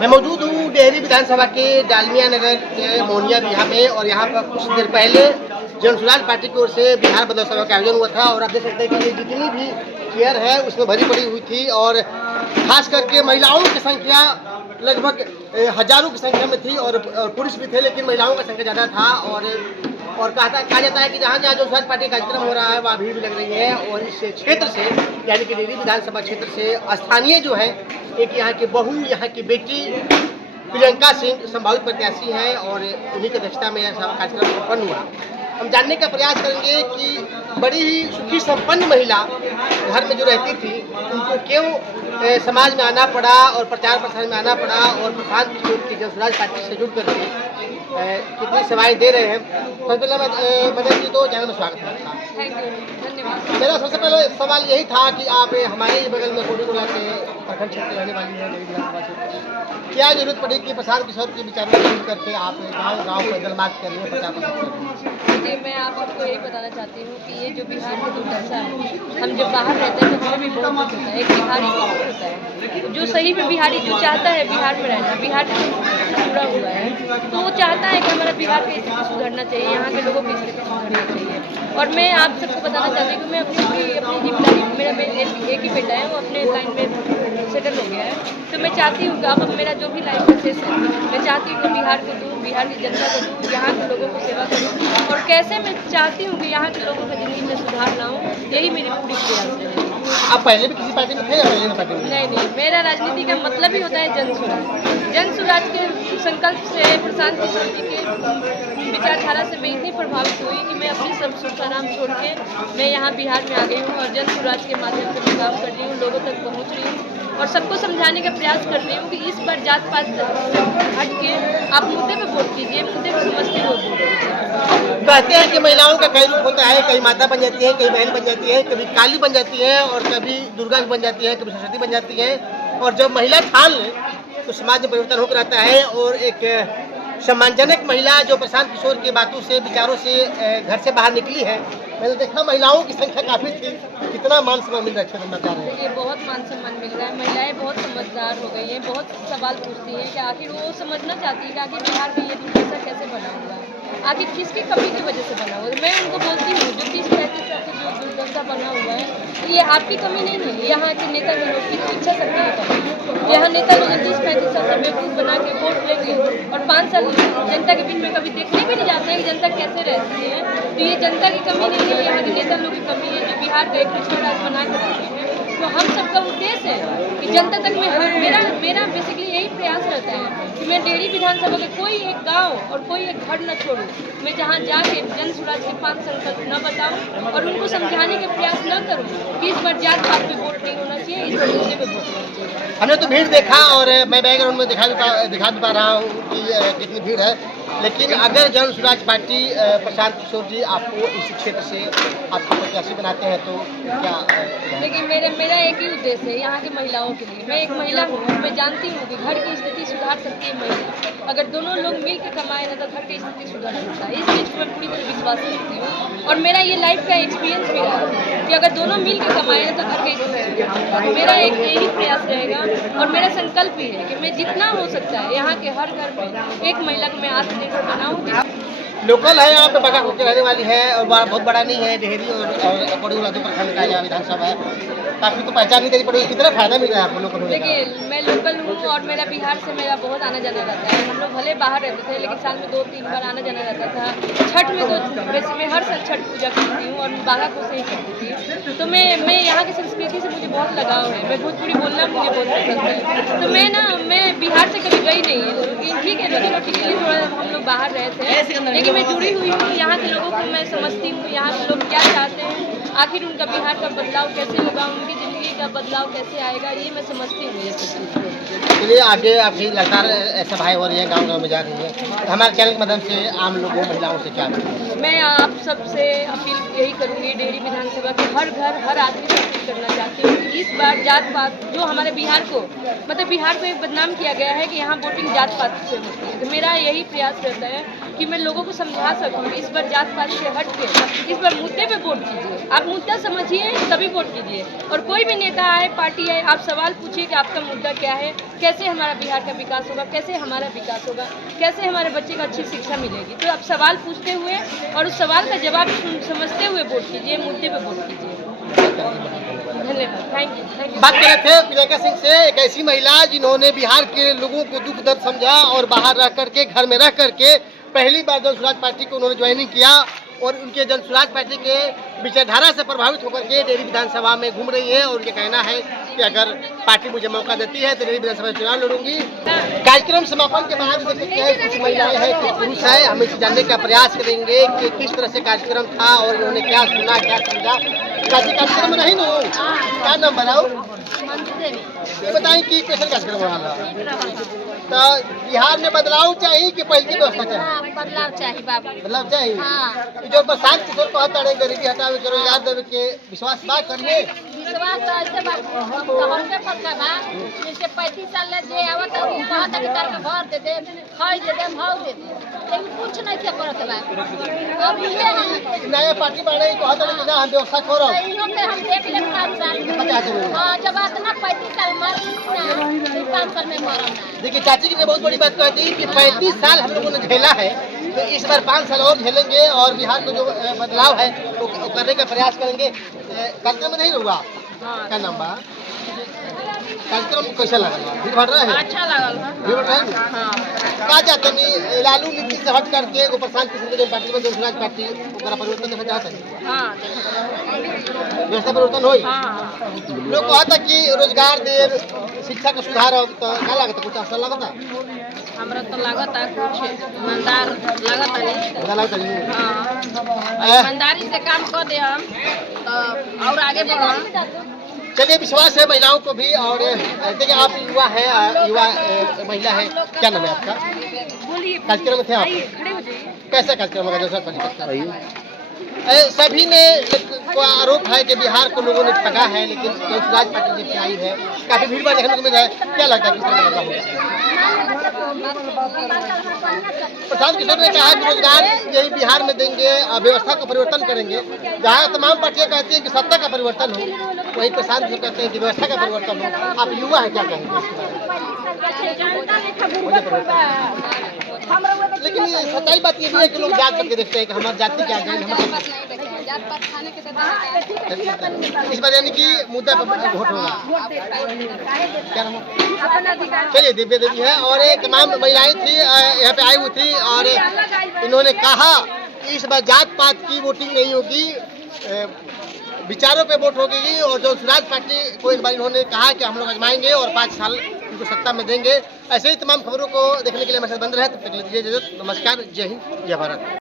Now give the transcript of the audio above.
मैं मौजूद हूँ डेहरी विधानसभा के डालमिया नगर के मोहनिया बिहार में, और यहाँ पर कुछ देर पहले जन सुराज पार्टी की ओर से बिहार बदलाव सभा का आयोजन हुआ था। और आप देख सकते हैं कि ये जितनी भी चेयर है उसमें भरी पड़ी हुई थी, और खास करके महिलाओं की संख्या लगभग हजारों की संख्या में थी, और पुरुष भी थे, लेकिन महिलाओं का संख्या ज़्यादा था। और कहा जाता है कि जहाँ जहाँ जो स्वराज पार्टी कार्यक्रम हो रहा है वहाँ भीड़ भी लग रही है। और इस क्षेत्र से, यानी कि डेहरी विधानसभा क्षेत्र से स्थानीय जो है, एक यहाँ की बहू, यहाँ की बेटी प्रियंका सिंह संभावित प्रत्याशी हैं, और उन्हीं की अध्यक्षता में यह कार्यक्रम संपन्न हुआ। हम जानने का प्रयास करेंगे कि बड़ी ही सुखी संपन्न महिला घर में जो रहती थी, उनको क्यों समाज में आना पड़ा और प्रचार प्रसार में आना पड़ा, और प्रशांत किशोर की जन सुराज पार्टी से जुड़ करके कितनी सेवाएं दे रहे हैं। सबसे पहले मदन जी तो चैनल में स्वागत है आपका। थैंक यू, धन्यवाद। मेरा सबसे पहले सवाल यही था कि आप हमारे बगल में कोडीगोला के प्रखंड क्षेत्र रहने वाली है, डेहरी विधानसभा क्षेत्र, क्या जरूरत पड़ी कि प्रशांत किशोर के विचारों को सुन करके आप गाँव पैदल मार्च कर रहे हैं, प्रचार प्रसार कर रहे हैं? देखिए, मैं आप सबको यही बताना चाहती हूँ कि ये जो बिहार का दुर्दशा है, हम जब बाहर रहते हैं तो हमें भी बहुत कुछ होता है। एक बिहारी को होता है जो सही में बिहारी जो चाहता है बिहार में रहना, बिहार से जुड़ा हुआ है, तो वो चाहता है कि हमारा बिहार की स्थिति सुधरना चाहिए, यहाँ के लोगों की स्थिति सुधरना चाहिए। और मैं आप सबको बताना चाहती हूँ कि मैं अपनी जिम्मेदारी, मेरा एक ही बेटा है, वो अपने लाइन में सेटल हो गया है, तो मैं चाहती हूँ कि अब मेरा जो भी लाइफ प्रोसेस है, मैं चाहती हूँ कि बिहार को दूँ, बिहार की जनता को दूँ, यहाँ के लोगों को सेवा करूँ, और कैसे मैं चाहती हूँ कि यहाँ के लोगों की ज़िंदगी में सुधार लाऊँ, यही मेरी पूरी प्रयास है। आप पहले भी किसी पार्टी में थे या पहले पार्टी में? नहीं, मेरा राजनीति का मतलब ही होता है जन सुराज। जन सुराज के संकल्प से, प्रशांत किशोर जी के विचारधारा से मैं इतनी प्रभावित हुई कि मैं अपनी सब सुख का नाम छोड़ के मैं यहाँ बिहार में आ गई हूँ, और जन सुराज के माध्यम से मैं काम कर रही हूँ, लोगों तक पहुँच रही हूँ, और सबको समझाने का प्रयास कर रही हूँ कि इस बार जात पात हट के आप मुद्दे पे वोट कीजिए, मुद्दे को समझते हुए वोट कीजिए। कहते हैं कि महिलाओं का कई रूप होता है, कई माता बन जाती है, कई बहन बन जाती है, कभी काली बन जाती है, और कभी दुर्गा भी बन जाती है, कभी सरस्वती बन जाती है। और जब महिला ठान ले तो समाज में परिवर्तन होकर आता है, और एक सम्मानजनक महिला जो प्रशांत किशोर की बातों से, विचारों से घर से बाहर निकली है। मैंने देखा महिलाओं की संख्या काफ़ी थी, कितना मान सम्मान मिल रहा है क्षेत्र में, बता रहे हैं? देखिए, बहुत मान सम्मान मिल रहा है, महिलाएं बहुत समझदार हो गई हैं, बहुत सवाल पूछती हैं कि आखिर वो समझना चाहती है कि आखिर बिहार में ये दुर्दशा कैसे बना हुआ है, आखिर किसकी कमी की वजह से बना हुआ है। मैं उनको बोलती हूँ जो 30-35 जो दुर्दशा बना हुआ है, ये आपकी कमी नहीं है, यहाँ के नेता लोग की इच्छा शक्ति की कमी है। यहाँ नेता लोग 30-35 साल से बेवकूफ़ बना के वोट लेंगे, और 5 साल जनता के बीच में कभी देखने भी नहीं जाते हैं कि जनता कैसे रहती है। तो ये जनता की कमी नहीं है, यहाँ के नेता लोग की कमी है, जो बिहार का एक पिछड़ा राज्य बना के रखे हैं। तो हम सबका उद्देश्य है कि जनता तक में मेरा बेसिकली यही प्रयास रहता है कि मैं डेहरी विधानसभा के कोई एक गांव और कोई एक घर न छोड़ूं, मैं जहां जाके जन सुराज के 5 संकल्प न बताऊं, और उनको समझाने के प्रयास न करूं कि इस बार जात पात पे वोट नहीं होना चाहिए, इस बार मुद्दे पे वोट होना चाहिए। हमने तो भीड़ देखा, और मैं बैकग्राउंड में दिखा भी पा रहा हूँ कि कितनी भीड़ है। लेकिन अगर जन सुराज पार्टी प्रशांत किशोर जी आपको इस क्षेत्र से आपको प्रत्याशी बनाते हैं तो क्या? देखिए, मेरा एक ही उद्देश्य है यहाँ की महिलाओं के लिए। मैं एक महिला हूँ, मैं जानती हूँ कि घर की स्थिति सुधार सकती है महिला, अगर दोनों लोग मिल के कमाए ना तो घर की स्थिति सुधार सकता है। इस चीज़ पर पूरी तरह विश्वास रखती हूँ, और मेरा ये लाइफ का एक्सपीरियंस भी रहा है कि अगर दोनों मिल के कमाए ना तो घर की स्थिति सुधार सकता है। मेरा एक यही प्रयास रहेगा, और मेरा संकल्प भी है कि मैं जितना हो सकता है यहाँ के हर घर में एक महिला को मैं आत्मनिर्भर बनाऊँ। लोकल है, यहाँ पे बगापुर की रहने वाली है, और बहुत बड़ा नहीं है, डेहरी और कोडीगोला दो प्रखंड का यहाँ विधानसभा है, काफ़ी तो पहचान नहीं देनी पड़ेगी। कितना फायदा मिल रहा है आपको लोकल होने का? देखिए, मैं लोकल हूँ, और मेरा बिहार से मेरा बहुत आना जाना रहता है। हम लोग भले बाहर रहते थे, लेकिन साल में 2-3 बार आना जाना रहता था। छठ में तो वैसे मैं हर साल छठ पूजा करती हूँ, और बागापुर से ही करती थी। तो मैं यहाँ की संस्कृति से मुझे बहुत लगाव है, मैं भोजपुरी बोलना मुझे बहुत पसंद है। तो मैं बिहार से कभी गई नहीं है, ठीक है, रोटी रोटी के लिए थोड़ा हम लोग बाहर रहे थे, लेकिन मैं जुड़ी हुई हूँ, यहाँ के लोगों को मैं समझती हूँ, यहाँ के लोग क्या चाहते हैं, आखिर उनका बिहार का बदलाव कैसे होगा, उनकी ज़िंदगी का बदलाव कैसे आएगा, ये मैं समझती हूँ। ये सब चलिए, आगे आपकी लगातार सभाएं हो रही है, गांव-गांव में जा रही है, हमारे चैनल के माध्यम से आम लोगों, महिलाओं से क्या अपील? मैं आप सबसे अपील यही करूँगी, डेहरी विधानसभा के हर घर, हर आदमी से अपील करना चाहती हूँ कि इस बार जात पात जो हमारे बिहार को, मतलब बिहार को एक बदनाम किया गया है कि यहाँ वोटिंग जात पात से होती है, तो मेरा यही प्रयास रहता है कि मैं लोगों को समझा सकूं कि इस बार जात पात से हट के इस बार मुद्दे पे वोट कीजिए। आप मुद्दा समझिए तभी वोट कीजिए। और कोई भी नेता आए, पार्टी आए, आप सवाल पूछिए कि आपका मुद्दा क्या है, कैसे हमारा बिहार का विकास होगा, कैसे हमारा विकास होगा, कैसे हमारे बच्चे को अच्छी शिक्षा मिलेगी। तो आप सवाल पूछते हुए और उस सवाल का जवाब समझते हुए वोट कीजिए, मुद्दे पे वोट कीजिए। धन्यवाद, थैंक यू। बात कर रहे थे प्रियंका सिंह से, एक ऐसी महिला जिन्होंने बिहार के लोगों को दुख दर्द समझा और बाहर रह करके, घर में रह करके पहली बार जन सुराज पार्टी को उन्होंने ज्वाइनिंग किया और उनके जन सुराज पार्टी के विचारधारा से प्रभावित होकर के डेहरी विधानसभा में घूम रही है और उनका कहना है कि अगर पार्टी मुझे मौका देती है तो डेहरी विधानसभा चुनाव लड़ूंगी। कार्यक्रम समापन के बाद देख सकते हैं कुछ महिलाएं हैं, कुछ पुरुष है, हम इसे जानने का प्रयास करेंगे कि किस तरह से कार्यक्रम था और इन्होंने क्या सुना, क्या समझा। कार्यक्रम में नहीं नो क्या नाम बनाओ ये बताएं कि कैसे कार्यक्रम रहा। तो बिहार में बदलाव चाहिए कि पहले की व्यवस्था चाहिए? बदलाव चाहिए बाबू। बदलाव चाहिए। हाँ। जो प्रशांत किशोर कहता रहे गरीबी हटावे के रोजगार देवे के विश्वास बात करिए। विश्वास तो ऐसे बात हमके पक्का बा जैसे 35 साल ले जे आवत है वो कहता कि तार के घर दे दे, खाई दे दे, भाव दे दे, लेकिन कुछ नहीं के करत बा। अब ये नया पार्टी बने कहता रहे कि ना हम व्यवस्था करो। इहो के हम देख ले 5 साल। हां जब इतना 35 साल मर ना 5 साल में मरम ना। देखिए चाची जी ने बहुत बड़ी बात कह दी कि 35 साल हम लोगों ने झेला है तो इस बार 5 साल और झेलेंगे और बिहार में जो बदलाव है वो करने का प्रयास करेंगे। कार्यक्रम में नहीं होगा क्या नाम बा? कार्यक्रम कैसा लगा? भीड़ बढ़ रहा है? अच्छा लगल। भीड़ बढ़ रहा है? हाँ। क्या चाहते हैं लालू नीति से हट करके वो प्रशांत किशोर के पार्टी में जनसुराज पार्टी ओकरा परिवर्तन देखना चाहते हैं? हाँ। व्यवस्था परिवर्तन होई? हाँ। लोग कहता कि रोजगार दे, शिक्षा का सुधार हो तो क्या लगता, कुछ असर लगता? हमरा तो लागत है कुछ ईमानदार लागत है। पता लगता नहीं। हाँ। ईमानदारी से काम कर दे हम तो और आगे बढ़म। चलिए विश्वास है महिलाओं को भी। और देखिए आप युवा है, युवा महिला है, क्या नाम है आपका? बोलिए। कार्यक्रम में थे आप? खड़े हो जाइए। कैसा कार्यक्रम होगा जैसा सभी ने को आरोप है कि बिहार को लोगों ने ठगा है, लेकिन जनसुराज पार्टी जब आई है काफी भीड़ भाड़ देखने को मिल रहा है। क्या लगता है किस तरह का होगा? प्रशांत किशोर ने कहा कि रोजगार यही बिहार में देंगे, व्यवस्था का परिवर्तन करेंगे। जहाँ तमाम पार्टियां कहती हैं कि सत्ता का परिवर्तन हो, वही प्रशांत किशोर कहते हैं कि व्यवस्था का परिवर्तन हो। आप युवा है, क्या कहेंगे? लेकिन ये सच्चाई बात ये भी है कि लोग जात करके देखते हैं कि हमारी जाति क्या है। इस बार यानी कि मुद्दा पर वोट होगा। क्या नाम है? चलिए दिव्या देवी है और एक तमाम महिलाएं थी यहाँ पे आई हुई थी और इन्होंने कहा कि इस बार जात पात की वोटिंग नहीं होगी, विचारों पे वोट होगी। और जो सुराज पार्टी को एक बार इन्होंने कहा कि हम लोग आजमाएंगे और 5 साल उनको सत्ता में देंगे। ऐसे ही तमाम खबरों को देखने के लिए हमारे साथ बंद रहे। तब तक लीजिए इजाजत। नमस्कार, जय हिंद, जय भारत।